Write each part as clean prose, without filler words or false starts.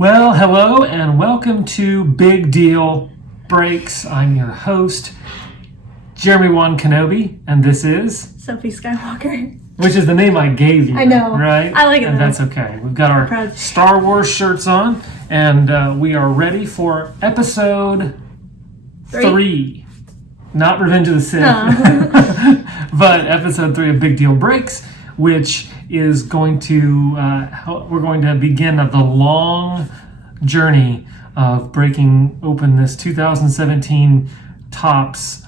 Well, hello and welcome to Big Deal Breaks. I'm your host, Jeremy Wan Kenobi, and this is Sophie Skywalker. Which is the name I gave you. I know. Right? I like it. And that's okay. We've got our Star Wars shirts on, and we are ready for episode 3. Not Revenge of the Sith, but episode 3 of Big Deal Breaks, which is going to, we're going to begin the long journey of breaking open this 2017 Topps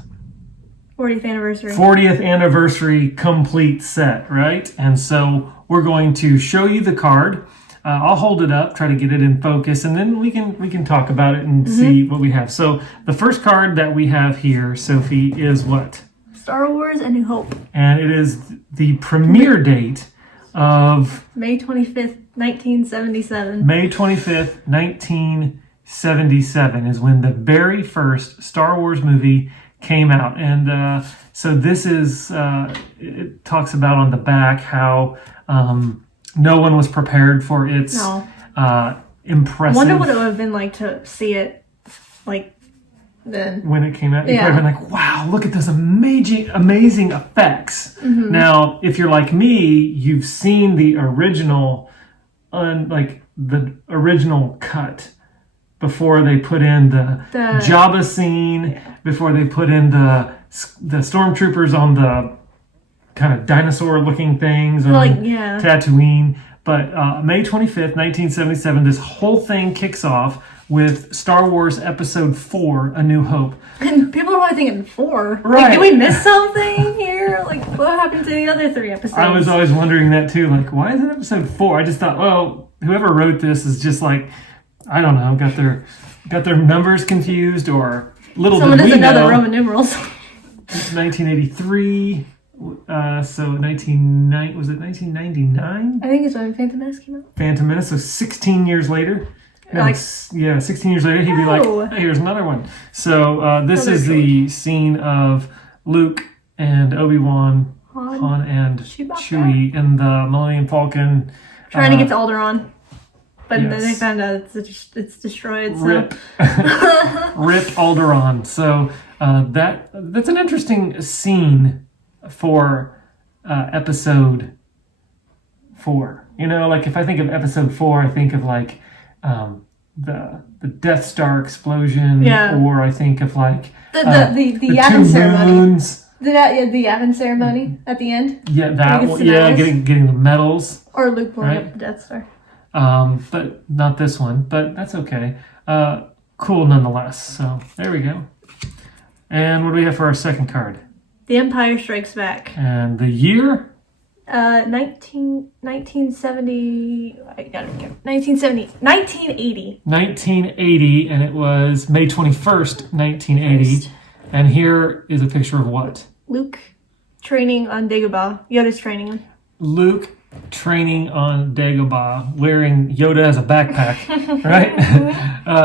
40th anniversary complete set, right? And so we're going to show you the card. I'll hold it up, try to get it in focus, and then we can talk about it and see what we have. So the first card that we have here, Sophie, is what? Star Wars: A New Hope. And it is the premiere date of May 25th, 1977. May 25th, 1977 is when the very first Star Wars movie came out. And so this is, it talks about on the back how no one was prepared for its impressive... I wonder what it would have been like to see it, like, then. When it came out, you could have been like, wow, look at this amazing effects. Now, if you're like me, you've seen the original, the original cut before they put in the Jabba scene, before they put in the stormtroopers on the kind of dinosaur-looking things on Tatooine. But May 25th, 1977, this whole thing kicks off with Star Wars Episode 4, A New Hope. And people are probably thinking 4. Right. Like, did we miss something here? Like, what happened to the other 3 episodes? I was always wondering that too. Like, why is it Episode 4? I just thought, well, whoever wrote this is just like, I don't know, got their numbers confused, or little someone did we doesn't know the know. Roman numerals. It's 1983. So 1999? I think it's when Phantom Menace came out. Phantom Menace, so 16 years later. No, 16 years later, he'd be like, hey, here's another one. So this is the scene of Luke and Obi-Wan, Han and Chewie in the Millennium Falcon. Trying to get to Alderaan. But then they found out it's destroyed. So. Rip Alderaan. So that's an interesting scene for episode 4. You know, like if I think of episode 4, I think of like the Death Star explosion, or I think of like the Yavin ceremony. Moons. The Yavin ceremony at the end. Yeah, that one. Yeah, getting the medals. Or Luke blowing up the Death Star. But not this one. But that's okay. Cool nonetheless. So there we go. And what do we have for our second card? The Empire Strikes Back. And the year? 1970. I gotta go. 1980. 1980, and it was May 21st, 1980. And here is a picture of what? Luke training on Dagobah. Yoda's training him. Luke training on Dagobah, wearing Yoda as a backpack, right?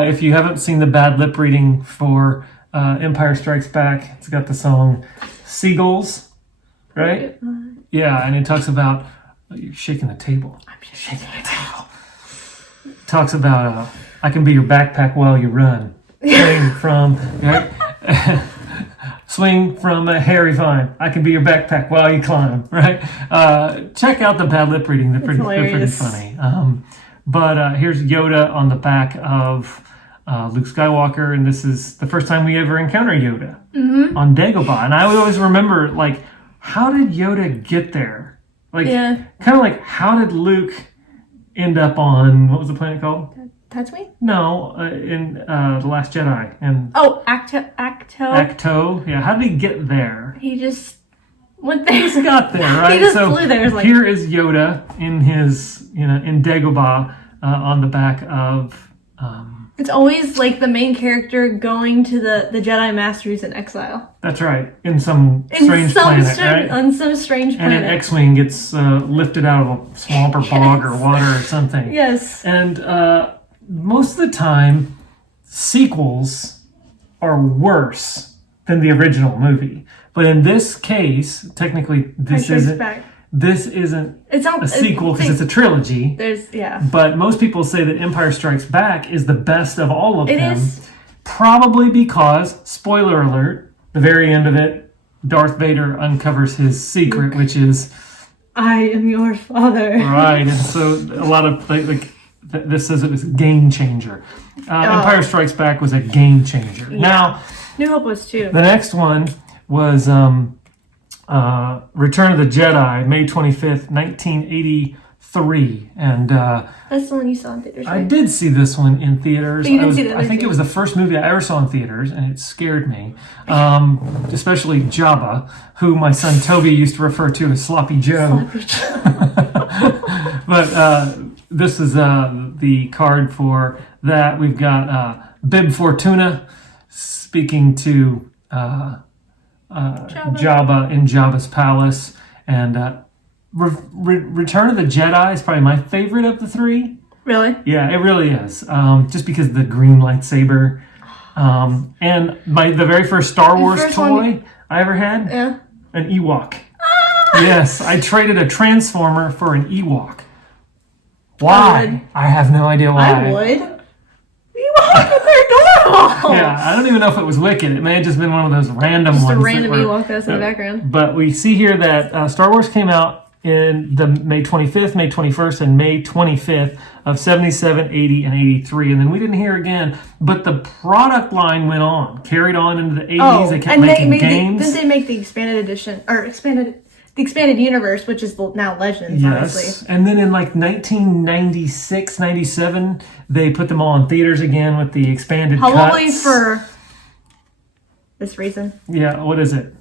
If you haven't seen the bad lip reading for Empire Strikes Back, it's got the song Seagulls, right? Yeah, and it talks about, you're shaking the table. I'm just shaking the table. Talks about, I can be your backpack while you run. Swing from a hairy vine. I can be your backpack while you climb, right? Check out the bad lip reading. They're pretty funny. But here's Yoda on the back of Luke Skywalker, and this is the first time we ever encounter Yoda on Dagobah. And I would always remember, like, how did Yoda get there? Like, kind of like, how did Luke end up on, what was the planet called? Tatooine? No, in The Last Jedi. And Acto. Acto. Yeah, how did he get there? He just went there. He just got there, right? He just flew there. Like... Here is Yoda in his, in Dagobah on the back of... It's always like the main character going to the Jedi Masters in exile. That's right. In some strange planet, right? On some strange planet. And an X-Wing gets lifted out of a swamp or bog or water or something. Yes. And most of the time, sequels are worse than the original movie. But in this case, technically, this isn't... this isn't It's a sequel because it's a trilogy. But most people say that Empire Strikes Back is the best of all of them. It is. Probably because, spoiler alert, the very end of it, Darth Vader uncovers his secret, which is, I am your father. Right, and so a lot of this says it was a game changer. Empire Strikes Back was a game changer. Yeah. Now, New Hope was too. The next one was Return of the Jedi, May 25th, 1983, and that's the one you saw in theaters. Right? I did see this one in theaters. But you didn't see the other I think it was the first movie I ever saw in theaters, and it scared me. Especially Jabba, who my son Toby used to refer to as Sloppy Joe. But this is the card for that. We've got Bib Fortuna speaking to Jabba in Jabba's palace, and Return of the Jedi is probably my favorite of the three. Really? Yeah, it really is. Just because of the green lightsaber, and the very first Star Wars toy I ever had, an Ewok. Yes, I traded a Transformer for an Ewok. Why? I have no idea why. I would. Ewoks are adorable. Yeah, I don't even know if it was Wicked. It may have just been one of those random ones. Just a random Ewok that's in the background. But we see here that Star Wars came out in the May 25th, May 21st, and May 25th of 77, 80, and 83. And then we didn't hear again. But the product line went on, carried on into the 80s. They kept making games. Then they make the expanded edition, the expanded universe, which is now Legends, obviously. And then in like 1996, 97, they put them all in theaters again with the expanded cuts. Probably for this reason. Yeah, what is it?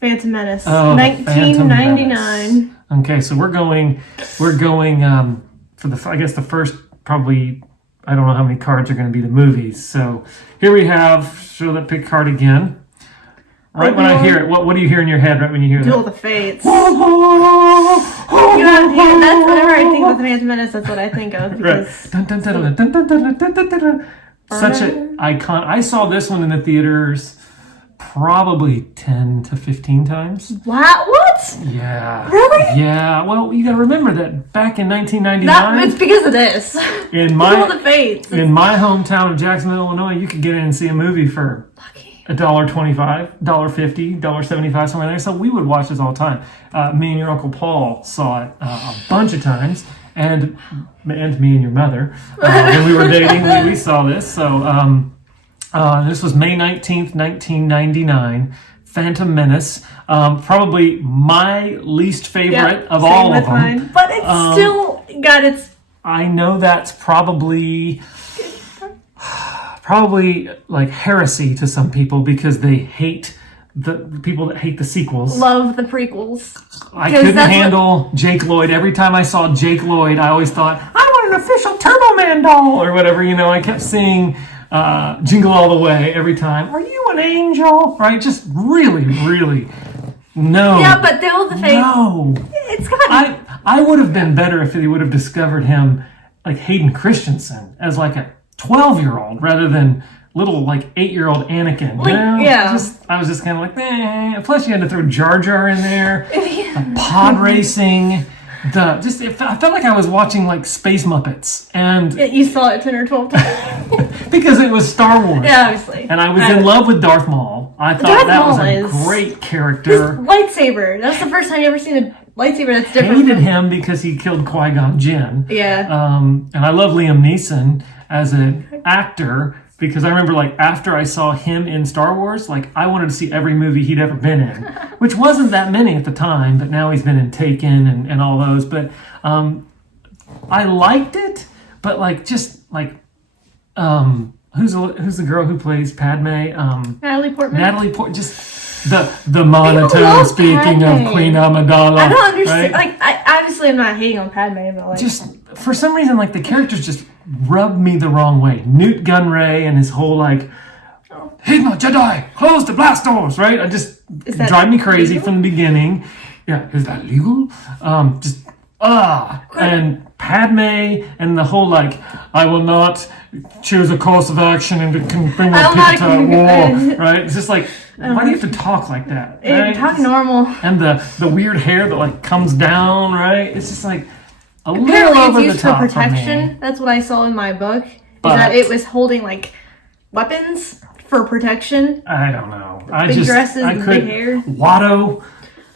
Phantom Menace. Oh, 1999. Okay, so we're going for the first, probably, I don't know how many cards are going to be the movies. So here we have, show that pick card again. Right when I hear it, what do you hear in your head right when you hear that? Duel of the Fates. That's whenever I think of the Phantom Menace, that's what I think of. Such an icon. I saw this one in the theaters probably 10 to 15 times. Wow, what? Yeah. Really? Yeah. Well, you got to remember that back in 1999. It's because of this. In my hometown of Jacksonville, Illinois, you could get in and see a movie for $1.25, $1.50, $1.75, somewhere there. So we would watch this all the time. Me and your Uncle Paul saw it a bunch of times, and me and your mother. When we were dating, we saw this. So this was May 19th, 1999. Phantom Menace. Probably my least favorite of all of them. Mine. But it's still got its... I know that's probably like heresy to some people because they hate the people that hate the sequels. Love the prequels. I couldn't handle Jake Lloyd. Every time I saw Jake Lloyd, I always thought, I want an official Turbo Man doll or whatever. I kept seeing Jingle All the Way every time. Are you an angel? Right? Just really, really, no. Yeah, but Duel of the Fates. No. It's got... I would have been better if they would have discovered him like Hayden Christensen as like a 12-year-old rather than little like 8-year-old Anakin. I was just kind of like, eh. Plus, you had to throw Jar Jar in there, pod racing. I felt like I was watching like Space Muppets, and you saw it 10 or 12 times because it was Star Wars. Yeah, obviously. And I was in love with Darth Maul. I thought that was a great character. His lightsaber. That's the first time you ever seen a lightsaber that's different. I hated him because he killed Qui-Gon Jinn. Yeah. And I love Liam Neeson as an actor because I remember like after I saw him in Star Wars, like I wanted to see every movie he'd ever been in, which wasn't that many at the time, but now he's been in Taken and all those. But I liked it, but like just like who's the girl who plays Padme? Natalie Portman. Just the monotone speaking of Queen Amidala. I don't understand. Right? Like, obviously, I'm not hating on Padme, but like, just for some reason, like the characters just rubbed me the wrong way. Newt Gunray and his whole like, he's not Jedi. Close the blast doors, right? I just drive me crazy legal? From the beginning. Yeah, is that legal? And Padme and the whole like, I will not choose a course of action and it can bring my people to war, right? It's just like, why do you have to talk like that? Right? Talk normal. And the weird hair that like comes down, right? It's just like a little Apparently over it's used the top for protection. For me. That's what I saw in my book. But, is that it was holding like weapons for protection. I don't know. Big dresses and big hair. Watto,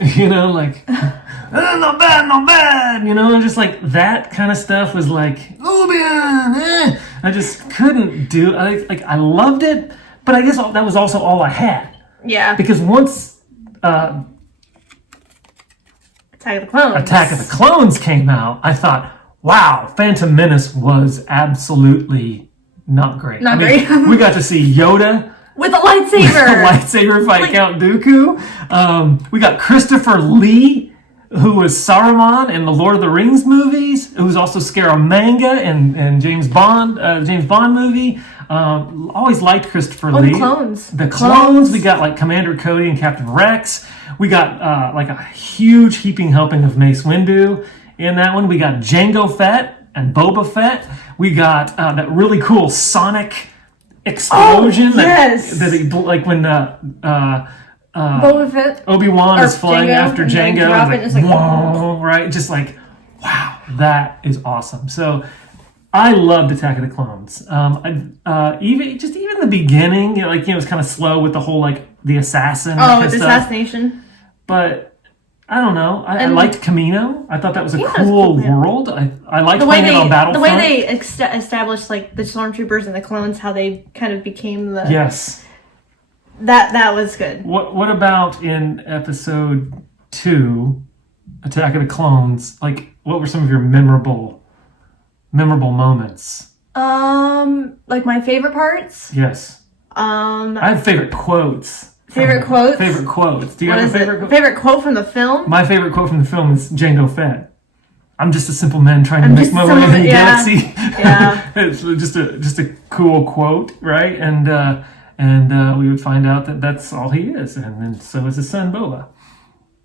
like not bad, and just like that kind of stuff was like, Obi-Wan, I just couldn't do. I loved it, but I guess that was also all I had. Yeah. Because once Attack of the Clones came out, I thought, wow, Phantom Menace was absolutely not great. Great. We got to see Yoda with a lightsaber. Fight Count Dooku. We got Christopher Lee, who was Saruman in the Lord of the Rings movies, who was also Scaramanga in James Bond movie. Always liked Christopher Lee. The clones. We got like Commander Cody and Captain Rex. We got like a huge heaping helping of Mace Windu in that one. We got Jango Fett and Boba Fett. We got that really cool Sonic explosion that he, like when Boba Fett, Obi-Wan is flying after Jango, and like, whoa, right? Just like, wow, that is awesome. So I loved Attack of the Clones. Even the beginning, it was kind of slow with the whole like the assassin. The assassination. But I don't know. I liked Camino. I thought that was a cool world. I liked playing it on Battlefront. The way they established like the stormtroopers and the clones, how they kind of became the That was good. What about in episode 2, Attack of the Clones? Like, what were some of your memorable moments? Like my favorite parts? Yes. I have favorite quotes. Favorite quotes? Favorite quotes. Do you have a favorite quote? Favorite quote from the film? My favorite quote from the film is Jango Fett. I'm just a simple man trying to make my way in the galaxy. Yeah. It's just a cool quote, right? And we would find out that that's all he is, and then so is his son Boba.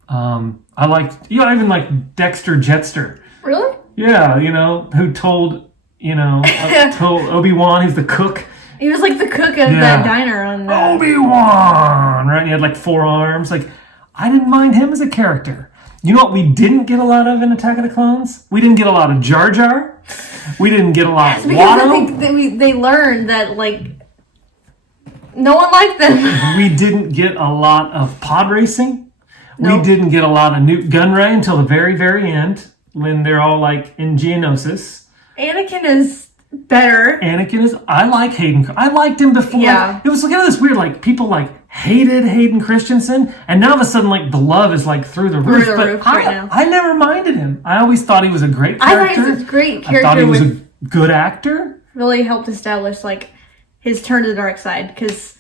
I even liked Dexter Jetster. Really? Yeah, who told Obi-Wan, he's the cook. He was like the cook of that diner on Obi-Wan, right? He had like 4 arms. Like, I didn't mind him as a character. You know what we didn't get a lot of in Attack of the Clones? We didn't get a lot of Jar Jar. We didn't get a lot of Watto. I think they learned that like no one liked them. We didn't get a lot of pod racing. Nope. We didn't get a lot of Newt Gunray until the very, very end when they're all like in Geonosis. Anakin is better. I like Hayden. I liked him before. Yeah. It was kind of this weird, like, people like hated Hayden Christensen, and now all of a sudden, like, the love is like through the roof. I never minded him. I always thought he was a great character. I thought he was a great character. I thought he was a good actor. Really helped establish like his turn to the dark side because.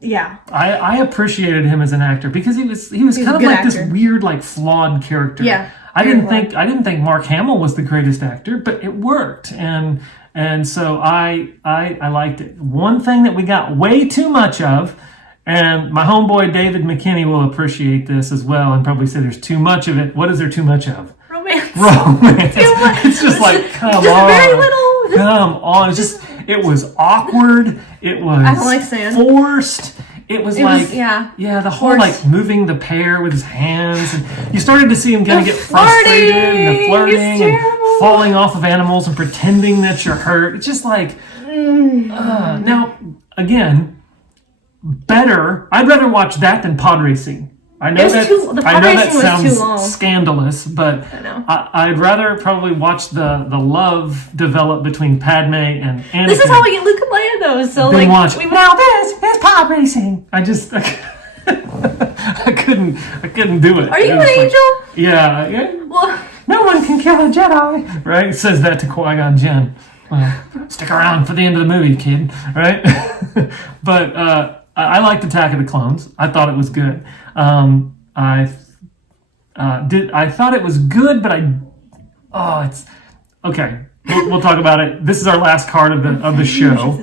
Yeah, I appreciated him as an actor because he was kind of like this weird, like, flawed character. Yeah, I didn't think Mark Hamill was the greatest actor, but it worked, and so I liked it. One thing that we got way too much of, and my homeboy David McKinney will appreciate this as well, and probably say there's too much of it. What is there too much of? Romance. It's just like, come on, very little. Come on. It was awkward. It was I don't like sand. Forced. It was the whole like moving the pear with his hands, and you started to see him kind of get frustrated, and the flirting, and falling off of animals and pretending that you're hurt. It's just like, now again, better. I'd rather watch that than pod racing. I know that sounds scandalous, but I'd rather probably watch the love develop between Padme and Anakin. This is how we get Luke and Leia, though. So like, that's pod racing. I couldn't do it. Are you an angel? Yeah. Well, no one can kill a Jedi, right? It says that to Qui-Gon Jinn. Well, stick around for the end of the movie, kid, right? But I liked Attack of the Clones. I thought it was good. I thought it was good, but it's okay. We'll talk about it. This is our last card of the show.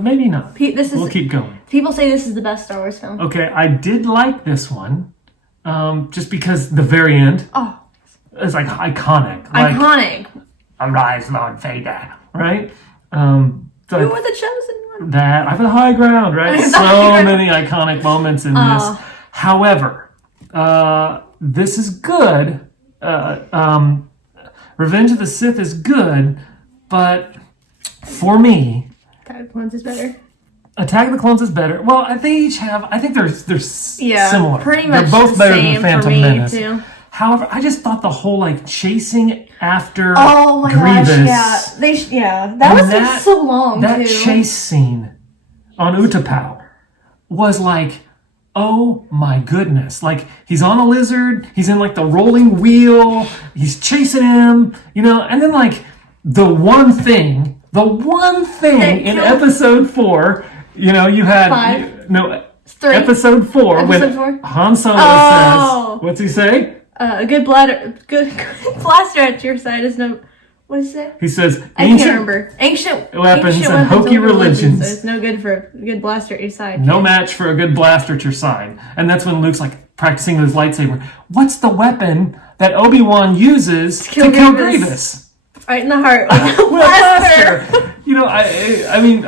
Maybe not. We'll keep going. People say this is the best Star Wars film. Okay, I did like this one, just because the very end. Oh, is like iconic. Iconic. Like, arise, Lord Vader, right? You were the chosen one. That I have the high ground, right? So many iconic moments in this. However, this is good. Revenge of the Sith is good, but for me, Attack of the Clones is better. Attack of the Clones is better. Well, I think they're similar. Pretty much. They're both better than Phantom for me Menace. Too. However, I just thought the whole like chasing after Oh my Grievous, gosh, yeah. That was so long that too. chase scene on Utapau was like, oh my goodness. Like, he's on a lizard, he's in like the rolling wheel, he's chasing him, and then like the one thing in episode 4, you had 5? 3. Episode 4 Episode when 4? Han Solo says, what's he say? A good blaster at your side is no. What does he say? He says, I can't remember. Ancient weapons and hokey religions. So it's no good for a good blaster at your side. No match for a good blaster at your side. And that's when Luke's like practicing with his lightsaber. What's the weapon that Obi-Wan uses to kill Grievous? Right in the heart. With a blaster.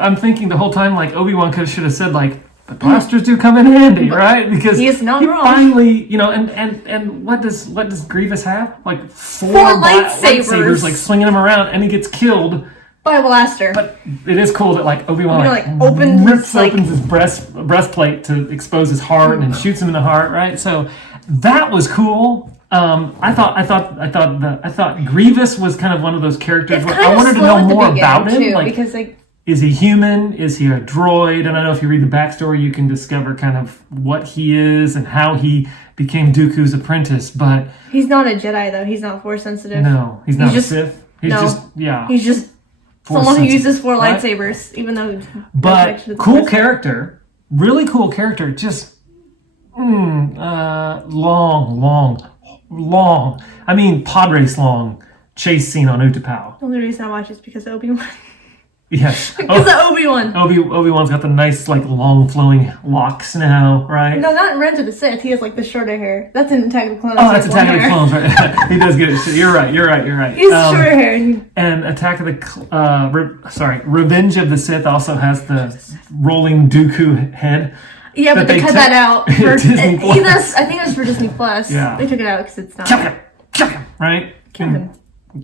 I'm thinking the whole time like Obi-Wan should have said like, but blasters do come in handy, right? Because he is not wrong. Finally, and what does Grievous have? Like four lightsabers, like swinging him around, and he gets killed by a blaster. But it is cool that like Obi-Wan opens his breastplate to expose his heart and shoots him in the heart, right? So that was cool. I thought Grievous was kind of one of those characters where I wanted to know more about him, too, because is he human? Is he a droid? And I know if you read the backstory, you can discover kind of what he is and how he became Dooku's apprentice. But he's not a Jedi, though. He's not Force sensitive. No, he's not a Sith. He's just someone who uses 4 lightsabers, even though. But cool character, really cool character. Just long. I mean, pod race long chase scene on Utapau. The only reason I watch is because of Obi-Wan. Yes. Because of Obi-Wan. Obi-Wan's got the nice, like, long flowing locks now, right? No, not in Revenge of the Sith. He has, like, the shorter hair. That's in Attack of the Clones. Oh, that's Attack of the Clones, right? He does get it. You're right. He has shorter hair. And Attack of the... Revenge of the Sith also has the rolling Dooku head. Yeah, but they cut that out for Disney Plus. I think it was for Disney Plus. Yeah. They took it out because it's not. Kill him, right? Kill him.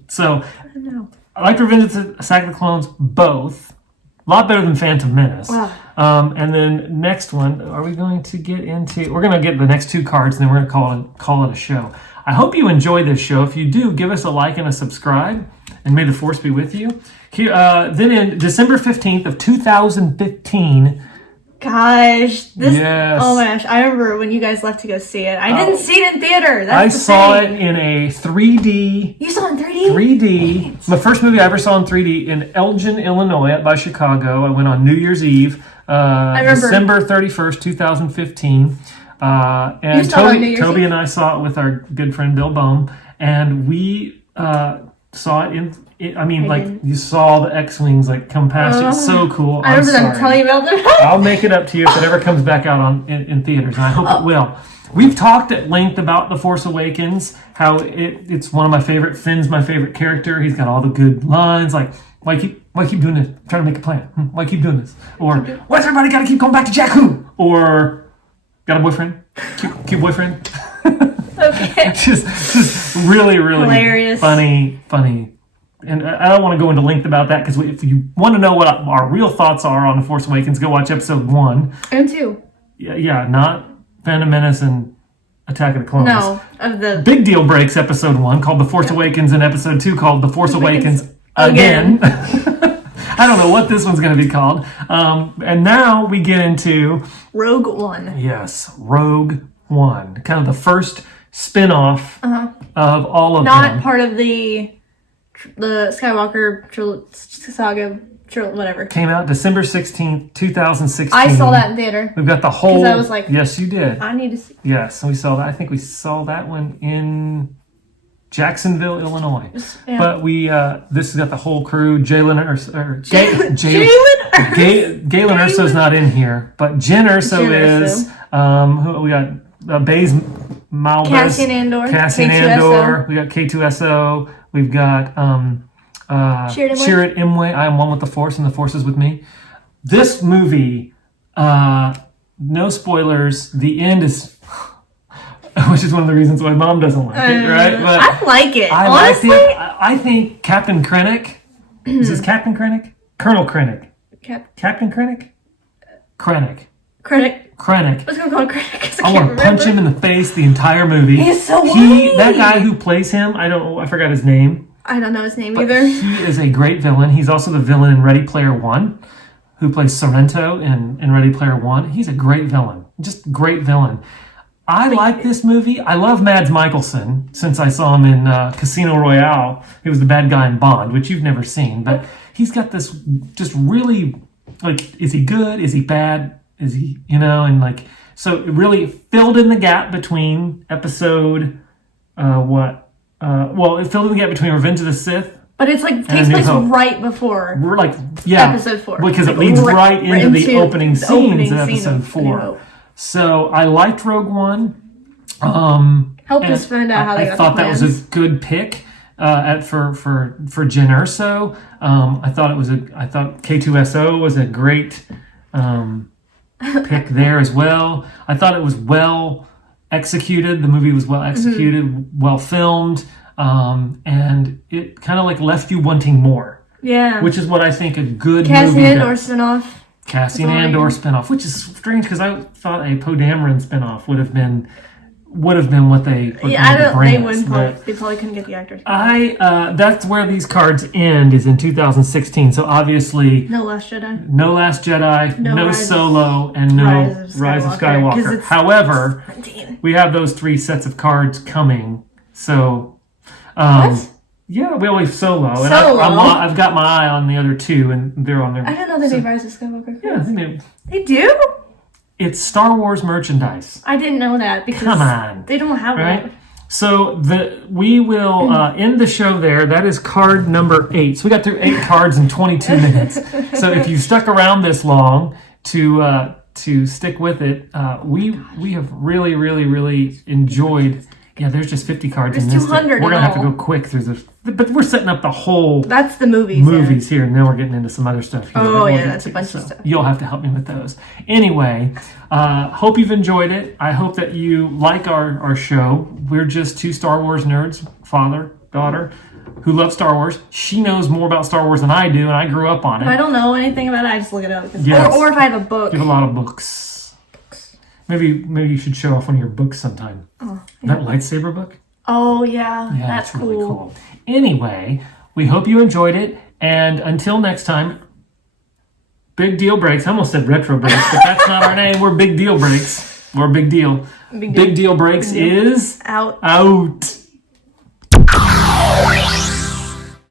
So... I don't know. I like Revenge of the Attack of the Clones, both. A lot better than Phantom Menace. Wow. And then next one, are we going to get into... We're going to get the next 2 cards, and then we're going to call it a show. I hope you enjoy this show. If you do, give us a like and a subscribe, and may the Force be with you. Then in December 15th of 2015... Gosh. Yes. Oh my gosh. I remember when you guys left to go see it. I didn't see it in theater. I saw it in a 3D. You saw it in 3D? 3D. The first movie I ever saw in 3D in Elgin, Illinois, by Chicago. I went on New Year's Eve, December 31st, 2015. And Toby and I saw it with our good friend Bill Bohm. And we saw it in... you saw the X-Wings come past you. It's so cool. I remember them telling you about them. I'll make it up to you if it ever comes back out in theaters, and I hope it will. We've talked at length about The Force Awakens, how it's one of my favorite. Finn's my favorite character. He's got all the good lines, like, why keep doing this? I'm trying to make a plan. Why keep doing this? Or, why's everybody got to keep going back to Jakku? Or, got a boyfriend? Cute boyfriend? Okay. just really, really hilarious. Funny. And I don't want to go into length about that, because if you want to know what our real thoughts are on The Force Awakens, go watch episode 1. And 2. Yeah, not Phantom Menace and Attack of the Clones. No, of the... Big Deal Breaks episode 1 called The Force Awakens, and episode 2 called The Force Awakens Again. I don't know what this one's going to be called. And now we get into... Rogue One. Yes, Rogue One. Kind of the first spin-off of all of them. Not part of the Skywalker saga, whatever. Came out December 16th, 2016. I saw that in theater. We've got the whole... Because I was like... Yes, you did. I need to see... Yes, we saw that. I think we saw that one in Jacksonville, Illinois. Yeah. But this has got the whole crew. Galen Erso's not in here. But Jen Erso is... who we got? Malbus. Cassian Andor. Cassian Andor. We got K2SO. We've got Chirrut Imwe. I am one with the Force, and the Force is with me. This movie, no spoilers. The end is, which is one of the reasons why Mom doesn't like it, right? But I like it. Honestly, I think Captain Krennic. Is this Captain Krennic? Colonel Krennic. Captain Krennic? Krennic. Let's go call him Krennic. I want to punch him in the face the entire movie. He's so whiny. That guy who plays him, I forgot his name. I don't know his name either. He is a great villain. He's also the villain in Ready Player One, who plays Sorrento in Ready Player One. He's a great villain. Just great villain. I like this movie. I love Mads Mikkelsen since I saw him in Casino Royale. He was the bad guy in Bond, which you've never seen. But he's got this just really, like, is he good? Is he bad? Is he, and like, so it really filled in the gap between episode, it filled in the gap between Revenge of the Sith. But it's like takes place right before. We're like, yeah, episode 4 because it leads right into the opening scenes of episode 4. So I liked Rogue One. Helped us find out how they got the plans. I thought that was a good pick for Jen Erso. I thought K2SO was a great pick there as well. I thought it was well executed. The movie was well executed, well filmed, and it kind of like left you wanting more. Yeah, which is what I think a good Cassian Andor spinoff. Cassian Andor spinoff, which is strange because I thought a Poe Dameron spinoff would have been what they. They probably couldn't get the actors. That's where these cards end, is in 2016. So obviously, no Last Jedi, no Solo, and no Rise of Skywalker. However, we have those 3 sets of cards coming. So, what? Yeah, we always Solo. And I've got my eye on the other 2, and they're on there. I don't know they made Rise of Skywalker. Yeah, I think they do. It's Star Wars merchandise. I didn't know that because come on, they don't have one. So we will end the show there. That is card number 8. So we got through 8 cards in 22 minutes. So if you stuck around this long to stick with it, we have really, really, really enjoyed. Yeah, there's just 50 cards in this. 200. We're gonna have to go quick through this, but we're setting up the whole. That's the movies here, and then we're getting into some other stuff here. Oh yeah, that's a bunch of stuff. You'll have to help me with those. Anyway, hope you've enjoyed it. I hope that you like our show. We're just 2 Star Wars nerds, father, daughter, who love Star Wars. She knows more about Star Wars than I do, and I grew up on it. If I don't know anything about it, I just look it up. Yes. Or if I have a book. You have a lot of books. Maybe you should show off one of your books sometime. Oh, yeah. That lightsaber book? Oh, yeah. That's really cool. Anyway, we hope you enjoyed it. And until next time, Big Deal Breaks. I almost said Retro Breaks, but that's not our name. We're Big Deal Breaks. We're Big Deal. Big Deal Breaks is out.